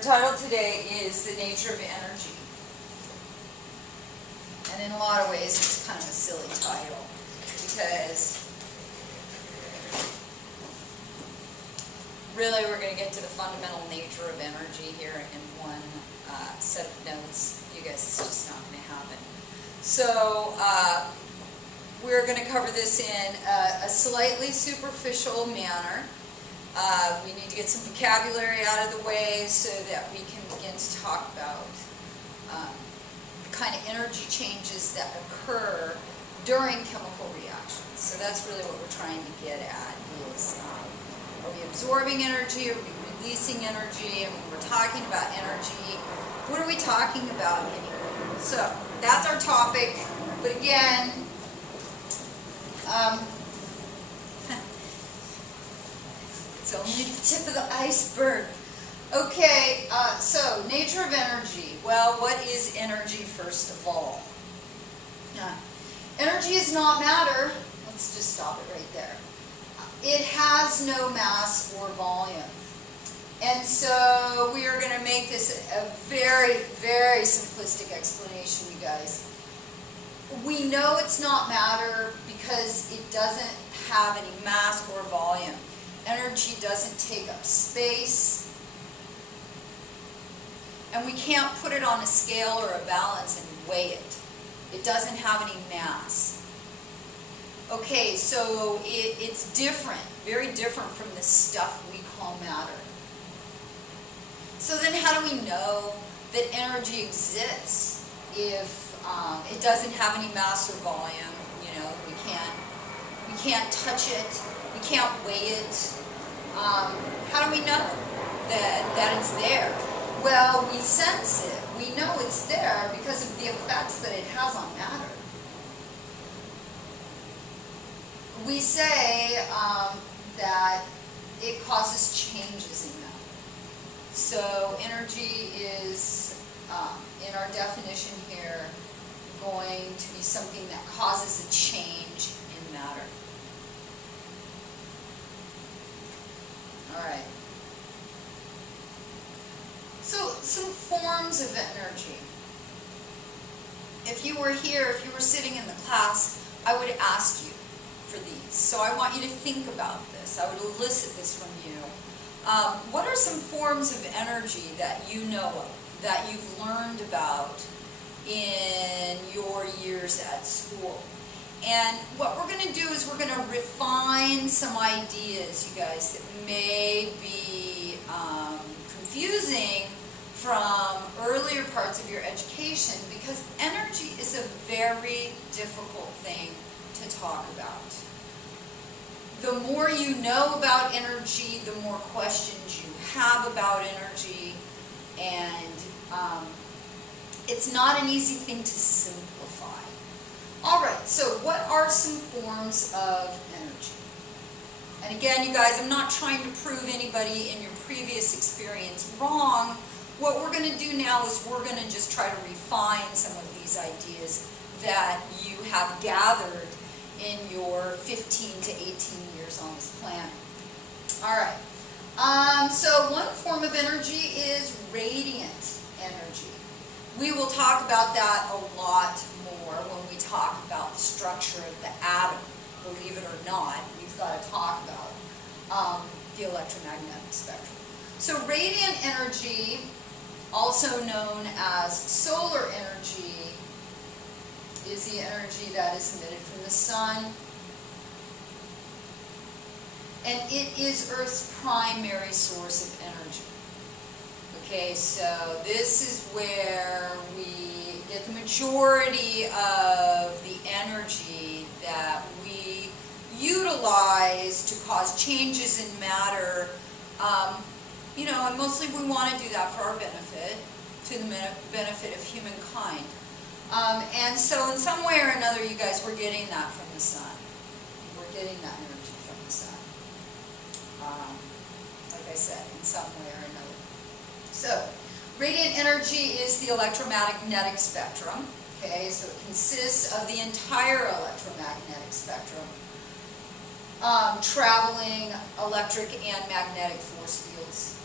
Our title today is The Nature of Energy. And in a lot of ways it's kind of a silly title because really we're going to get to the fundamental nature of energy here in one set of notes. You guys, it's just not going to happen. So we're going to cover this in a slightly superficial manner. We need to get some vocabulary out of the way so that we can begin to talk about the kind of energy changes that occur during chemical reactions. So that's really what we're trying to get at is, are we absorbing energy? Are we releasing energy? And when we're talking about energy, what are we talking about anyway? So that's our topic. But again, it's only the tip of the iceberg. Okay, so nature of energy. Well, what is energy first of all? Energy is not matter. Let's just stop it right there. It has no mass or volume. And so we are going to make this a very, very simplistic explanation, you guys. We know it's not matter because it doesn't have any mass or volume. Energy doesn't take up space. And we can't put it on a scale or a balance and weigh it. It doesn't have any mass. Okay, so it's different, very different from the stuff we call matter. So then how do we know that energy exists if it doesn't have any mass or volume? You know, we can't touch it, we can't weigh it. How do we know that it's there? Well, we sense it. We know it's there because of the effects that it has on matter. We say that it causes changes in matter. So energy is, in our definition here, going to be something that causes a change in matter. All right. So, some forms of energy. If you were here, if you were sitting in the class, I would ask you for these. So I want you to think about this. I would elicit this from you. What are some forms of energy that you know of, that you've learned about in your years at school? And what we're going to do is we're going to refine some ideas, you guys, that may be confusing from earlier parts of your education, because energy is a very difficult thing to talk about. The more you know about energy, the more questions you have about energy, and it's not an easy thing to simplify. All right, so what are some forms of energy? And again, you guys, I'm not trying to prove anybody in your previous experience wrong. What we're going to do now is we're going to just try to refine some of these ideas that you have gathered in your 15 to 18 years on this planet. All right. So one form of energy is radiant energy. We will talk about that a lot more when we talk about the structure of the atom. Believe it or not, we've got to talk about the electromagnetic spectrum. So radiant energy, also known as solar energy, is the energy that is emitted from the sun. And it is Earth's primary source of energy. Okay, so this is where we get the majority of the energy that we utilize to cause changes in matter. You know, and mostly we want to do that for our benefit, to the benefit of humankind. And so in some way or another, you guys, we're getting that from the sun. We're getting that energy from the sun. Like I said, in some way or another. So, radiant energy is the electromagnetic spectrum. Okay, so it consists of the entire electromagnetic spectrum, traveling electric and magnetic force fields.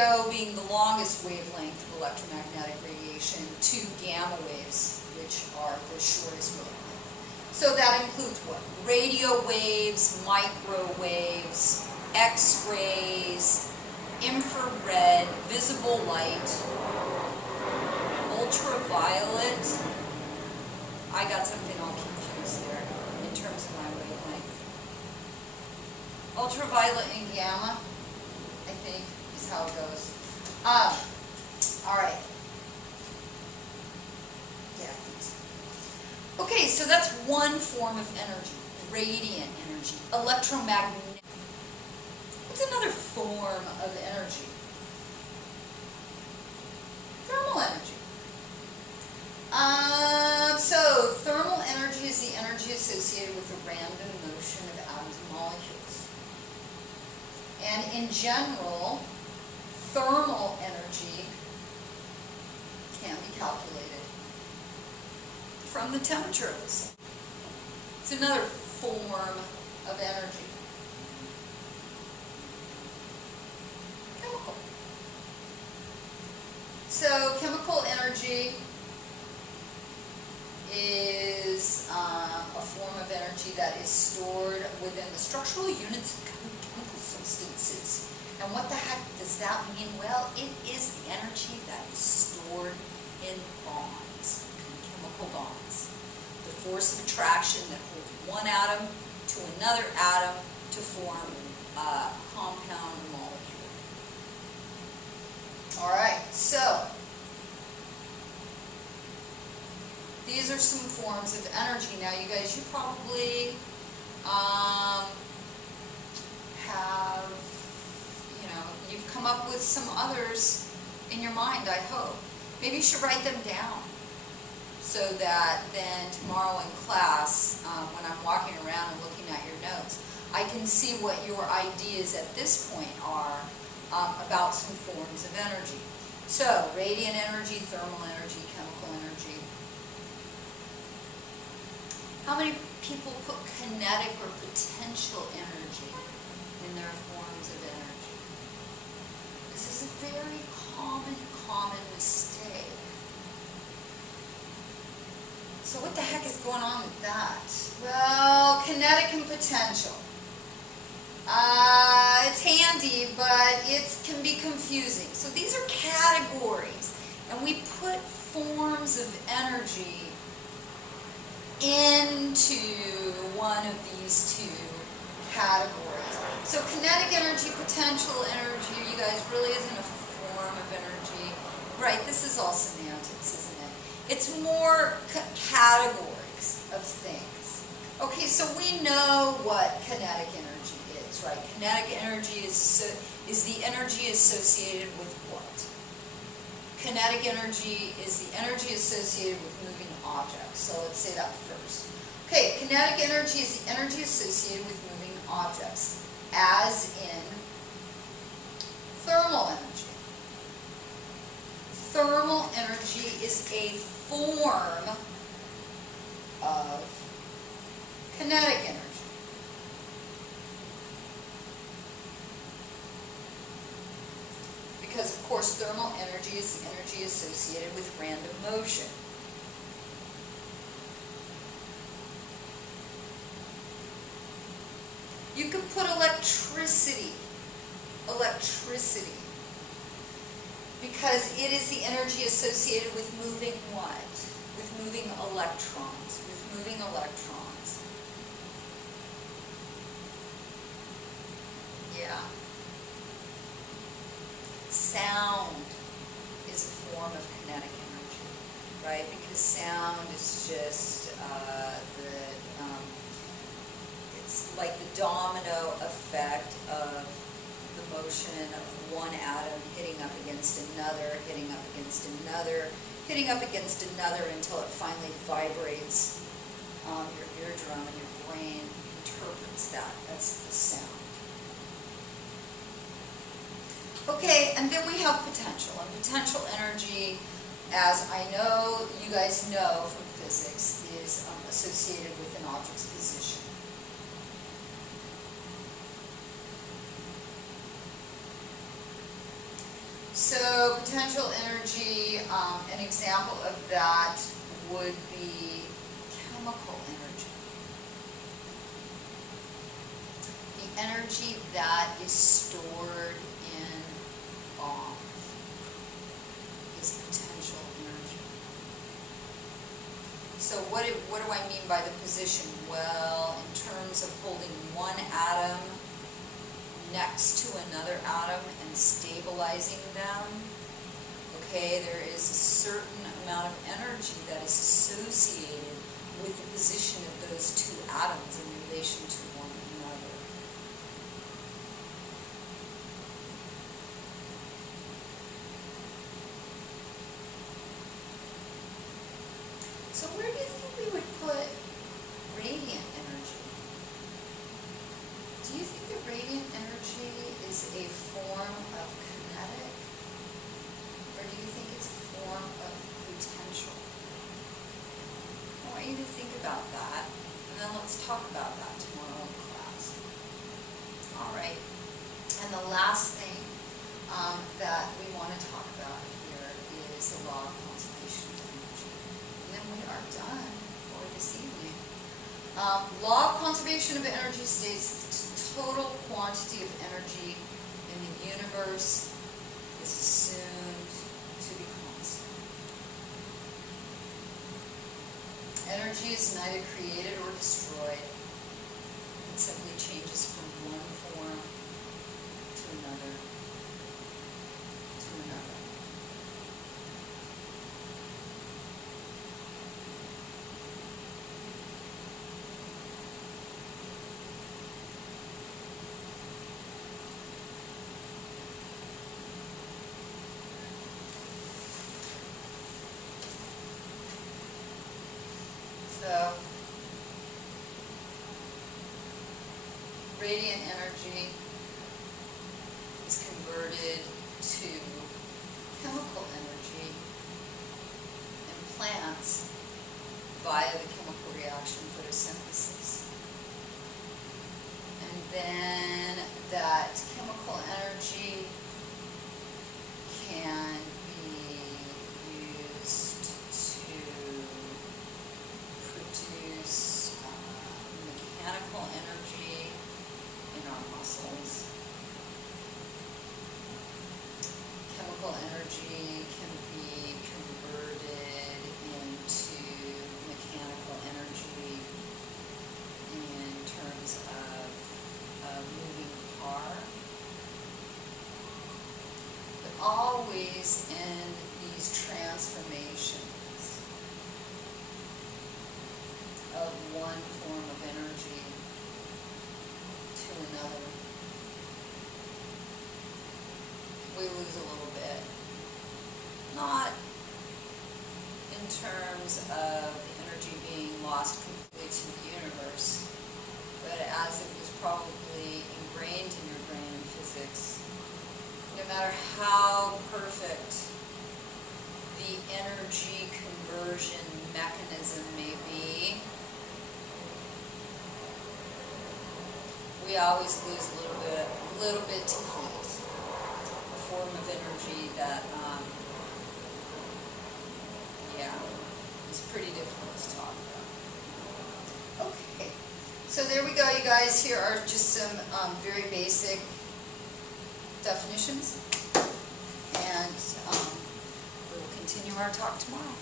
radio being the longest wavelength of electromagnetic radiation, to gamma waves, which are the shortest wavelength. So that includes what? Radio waves, microwaves, X-rays, infrared, visible light, ultraviolet. I got something all confused there in terms of my wavelength. Ultraviolet and gamma, I think, is how it goes. All right. Yeah, I think so. Okay, so that's one form of energy, radiant energy, electromagnetic. What's another form of energy? Thermal energy. So thermal energy is the energy associated with the random motion of atoms and molecules. And in general, thermal energy can be calculated from the temperature of the sun. It's another form of energy. Chemical. So chemical energy is a form of energy that is stored within the structural units of chemical substances. And what the heck does that mean? Well, it is the energy that is stored in bonds, chemical bonds. The force of attraction that holds one atom to another atom to form a compound molecule. All right, so these are some forms of energy. Now, you guys, you probably have, you've come up with some others in your mind, I hope. Maybe you should write them down so that then tomorrow in class, when I'm walking around and looking at your notes, I can see what your ideas at this point are about some forms of energy. So, radiant energy, thermal energy, chemical energy. How many people put kinetic or potential energy in their forms of energy? This is a very common mistake. So what the heck is going on with that? Well, kinetic and potential. It's handy, but it can be confusing. So these are categories, and we put forms of energy into one of these two categories. So kinetic energy, potential energy, you guys, really isn't a form of energy. Right, this is all semantics, isn't it? It's more categories of things. Okay, so we know what kinetic energy is, right? Kinetic energy is the energy associated with what? Kinetic energy is the energy associated with moving objects. So let's say that first. Okay, kinetic energy is the energy associated with moving objects, as in thermal energy. Thermal energy is a form of kinetic energy. Because, of course, thermal energy is the energy associated with random motion. You could put electricity, because it is the energy associated with moving what? With moving electrons, Yeah. Sound is a form of kinetic energy, right? Because sound is just it's like the domino effect of the motion of one atom hitting up against another, hitting up against another, hitting up against another until it finally vibrates your eardrum, and your brain interprets that as the sound. Okay, and then we have potential. And potential energy, as I know you guys know from physics, is associated with an object's position. So potential energy, an example of that would be chemical energy. The energy that is stored in bombs is potential energy. So what do I mean by the position? Well, in terms of holding one atom next to another atom and stabilizing them, okay, there is a certain amount of energy that is associated with the position of those two atoms in relation to one another. So where do you think we would put radiant energy? Do you think that radiant energy is a form of kinetic, or do you think it's a form of potential? I want you to think about that, and then let's talk about that tomorrow in class. All right, and the last thing that we want to talk about here is the law of conservation of energy. And then we are done for this evening. Law of conservation of energy states the total quantity of energy in the universe is assumed to be constant. Energy is neither created or destroyed. It simply changes from one form to another. So, radiant energy is converted to chemical energy in plants via the chemical reaction photosynthesis. And then that chemical energy can be used to produce mechanical energy in our muscles. Chemical energy can be converted into mechanical energy in terms of a moving car. But always in these transformations of one form of energy to another, we lose a little bit. Not in terms of the energy being lost completely to the universe, but as it was probably ingrained in your brain in physics. No matter how perfect the energy conversion mechanism may be, we always lose a little bit to heat, a form of energy that, is pretty difficult to talk about. Okay, so there we go, you guys. Here are just some very basic definitions, and we'll continue our talk tomorrow.